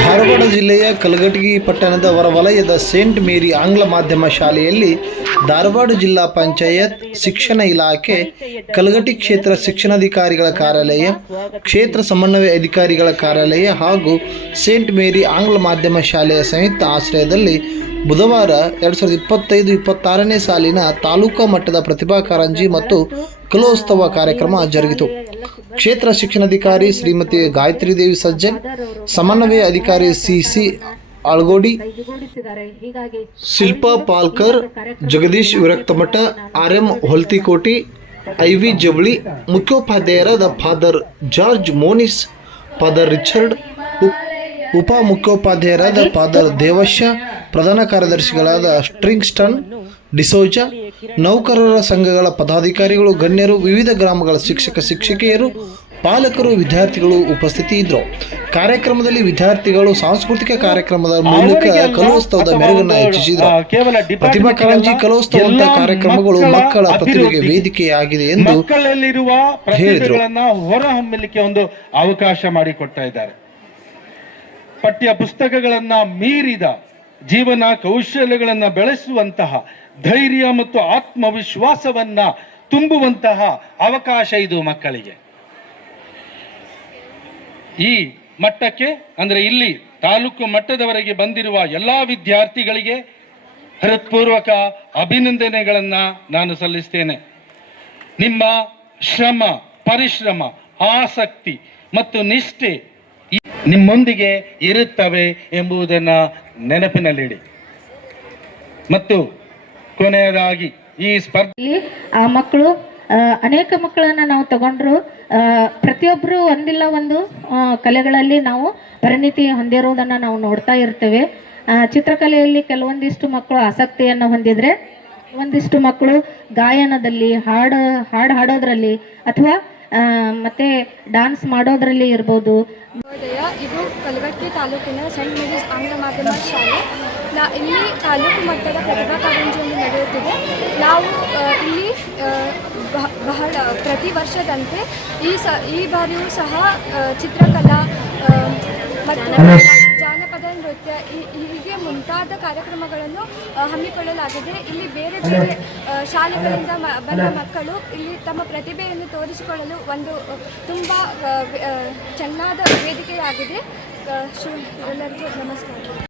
ಧಾರವಾಡ ಜಿಲ್ಲೆಯ ಕಲಘಟಗಿ ಪಟ್ಟಣದ ಹೊರವಲಯದ ಸೇಂಟ್ ಮೇರಿ ಆಂಗ್ಲ ಮಾಧ್ಯಮ ಶಾಲೆಯಲ್ಲಿ ಧಾರವಾಡ ಜಿಲ್ಲಾ ಪಂಚಾಯತ್ ಶಿಕ್ಷಣ ಇಲಾಖೆ, ಕಲಘಟಿ ಕ್ಷೇತ್ರ ಶಿಕ್ಷಣಾಧಿಕಾರಿಗಳ ಕಾರ್ಯಾಲಯ, ಕ್ಷೇತ್ರ ಸಮನ್ವಯ ಅಧಿಕಾರಿಗಳ ಕಾರ್ಯಾಲಯ ಹಾಗೂ ಸೇಂಟ್ ಮೇರಿ ಆಂಗ್ಲ ಮಾಧ್ಯಮ ಶಾಲೆಯ ಸಂಯುಕ್ತ ಆಶ್ರಯದಲ್ಲಿ ಬುಧವಾರ ಎರಡು ಸಾವಿರದ ಇಪ್ಪತ್ತೈದು ಇಪ್ಪತ್ತಾರನೇ ಸಾಲಿನ ತಾಲೂಕಾ ಮಟ್ಟದ ಪ್ರತಿಭಾ ಕಾರಂಜಿ ಮತ್ತು ಕಲೋತ್ಸವ ಕಾರ್ಯಕ್ರಮ ಜರುಗಿತು. ಕ್ಷೇತ್ರ ಶಿಕ್ಷಣಾಧಿಕಾರಿ ಶ್ರೀಮತಿ ಗಾಯತ್ರಿ ದೇವಿ ಸಜ್ಜನ್, ಸಮನ್ವಯ ಅಧಿಕಾರಿ ಸಿ ಸಿ ಹೀಗಾಗಿ Shilpa Palkar, Jagadish Viraktamath, R M Holtikoti, I V Javali, ಮುಖ್ಯೋಪಾಧ್ಯಾಯರಾದ father George Monis, father Richard ಉಪ್- ಮುಖ್ಯೋಪಾಧ್ಯಾಯರಾದ ಫಾದರ್ ದೇವಶ್ಯ ಪ್ರಧಾನ ಕಾರ್ಯದರ್ಶಿಗಳಾದ ಸ್ಟ್ರಿಂಗ್ಸ್ಟನ್ ಡಿಸೋಜ ನೌಕರರ ಸಂಘಗಳ ಪದಾಧಿಕಾರಿಗಳು ಗಣ್ಯರು ವಿವಿಧ ಗ್ರಾಮಗಳ ಶಿಕ್ಷಕ ಶಿಕ್ಷಕಿಯರು ಪಾಲಕರು ವಿದ್ಯಾರ್ಥಿಗಳು ಉಪಸ್ಥಿತಿ ಇದ್ದರು ಕಾರ್ಯಕ್ರಮದಲ್ಲಿ ವಿದ್ಯಾರ್ಥಿಗಳು ಸಾಂಸ್ಕೃತಿಕ ಕಾರ್ಯಕ್ರಮದ ಮೂಲಕ ಕಲೋತ್ಸವದ ಮೆರುಗನ್ನು ಹೆಚ್ಚಿಸಿದರು. ಪ್ರತಿಭಾ ಕಾರಂಜಿ ಕಲೋತ್ಸವಂತಹ ಕಾರ್ಯಕ್ರಮಗಳು ಮಕ್ಕಳ ಪ್ರತಿಭೆಗೆ ವೇದಿಕೆಯಾಗಿದೆ ಎಂದು ಮಕ್ಕಳಲ್ಲಿರುವ ಪ್ರತಿಭೆಗಳನ್ನ ಹೊರಹೊಮ್ಮಲಿಕ್ಕೆ ಒಂದು ಅವಕಾಶ ಮಾಡಿಕೊಡ್ತಾ ಇದ್ದಾರೆ. ಪಠ್ಯ ಪುಸ್ತಕಗಳನ್ನ ಮೀರಿದ ಜೀವನ ಕೌಶಲ್ಯಗಳನ್ನು ಬೆಳೆಸುವಂತಹ ಧೈರ್ಯ ಮತ್ತು ಆತ್ಮವಿಶ್ವಾಸವನ್ನ ತುಂಬುವಂತಹ ಅವಕಾಶ ಇದು ಮಕ್ಕಳಿಗೆ. ಈ ಮಟ್ಟಕ್ಕೆ, ಅಂದ್ರೆ ಇಲ್ಲಿ ತಾಲೂಕು ಮಟ್ಟದವರೆಗೆ ಬಂದಿರುವ ಎಲ್ಲಾ ವಿದ್ಯಾರ್ಥಿಗಳಿಗೆ ಹೃತ್ಪೂರ್ವಕ ಅಭಿನಂದನೆಗಳನ್ನ ನಾನು ಸಲ್ಲಿಸ್ತೇನೆ. ನಿಮ್ಮ ಶ್ರಮ, ಪರಿಶ್ರಮ, ಆಸಕ್ತಿ ಮತ್ತು ನಿಷ್ಠೆ ನಿಮ್ಮೊಂದಿಗೆ ಇರುತ್ತವೆ ಎಂಬುದನ್ನು ನೆನಪಿನಲ್ಲಿಡಿ. ಮತ್ತು ಕೊನೆಯದಾಗಿ ಈ ಸ್ಪರ್ಧೆ ಆ ಮಕ್ಕಳು ಅನೇಕ ಮಕ್ಕಳನ್ನು ನಾವು ತಗೊಂಡ್ರು ಪ್ರತಿಯೊಬ್ಬರು ಒಂದಿಲ್ಲ ಒಂದು ಕಲೆಗಳಲ್ಲಿ ನಾವು ಪರಿಣಿತಿ ಹೊಂದಿರುವುದನ್ನು ನಾವು ನೋಡ್ತಾ ಇರ್ತೇವೆ. ಚಿತ್ರಕಲೆಯಲ್ಲಿ ಕೆಲವೊಂದಿಷ್ಟು ಮಕ್ಕಳು ಆಸಕ್ತಿಯನ್ನು ಹೊಂದಿದರೆ ಒಂದಿಷ್ಟು ಮಕ್ಕಳು ಗಾಯನದಲ್ಲಿ, ಹಾಡು ಹಾಡು ಹಾಡೋದ್ರಲ್ಲಿ ಅಥವಾ ಮತ್ತೆ ಡಾನ್ಸ್ ಮಾಡೋದ್ರಲ್ಲಿ ಇರ್ಬೋದು. ಇದು ಕಲಬಟ್ಟಿ ತಾಲೂಕಿನ ಸೆಂಟ್ ಮೇರೀಸ್ ಆಂಗ್ಲ ಮಾಧ್ಯಮ ಶಾಲೆ. ನಾ ಇಲ್ಲಿ ತಾಲೂಕು ಮಟ್ಟದ ಪ್ರತಿಭಾ ಕಾರಂಜಿಯಲ್ಲಿ ನಡೆಯುತ್ತಿದೆ. ನಾವು ಇಲ್ಲಿ ಬಹ- ಬಹಳ ಪ್ರತಿ ವರ್ಷದಂತೆ ಈ ಸ ಈ ಬಾರಿಯೂ ಸಹ ಚಿತ್ರಕಲಾ ಮತ್ತು ಜಾನಪದ ನೃತ್ಯ ಹೀಗೆ ಮುಂತಾದ ಕಾರ್ಯಕ್ರಮಗಳನ್ನು ಹಮ್ಮಿಕೊಳ್ಳಲಾಗಿದೆ. ಇಲ್ಲಿ ಬೇರೆ ಬೇರೆ ಶಾಲೆಗಳಿಂದ ಬಂದ ಮಕ್ಕಳು ಇಲ್ಲಿ ತಮ್ಮ ಪ್ರತಿಭೆಯನ್ನು ತೋರಿಸಿಕೊಳ್ಳಲು ಒಂದು ತುಂಬ ಚೆನ್ನಾದ ವೇದಿಕೆಯಾಗಿದೆ. ಶು ಎಲ್ಲರಿಗೂ ನಮಸ್ಕಾರ.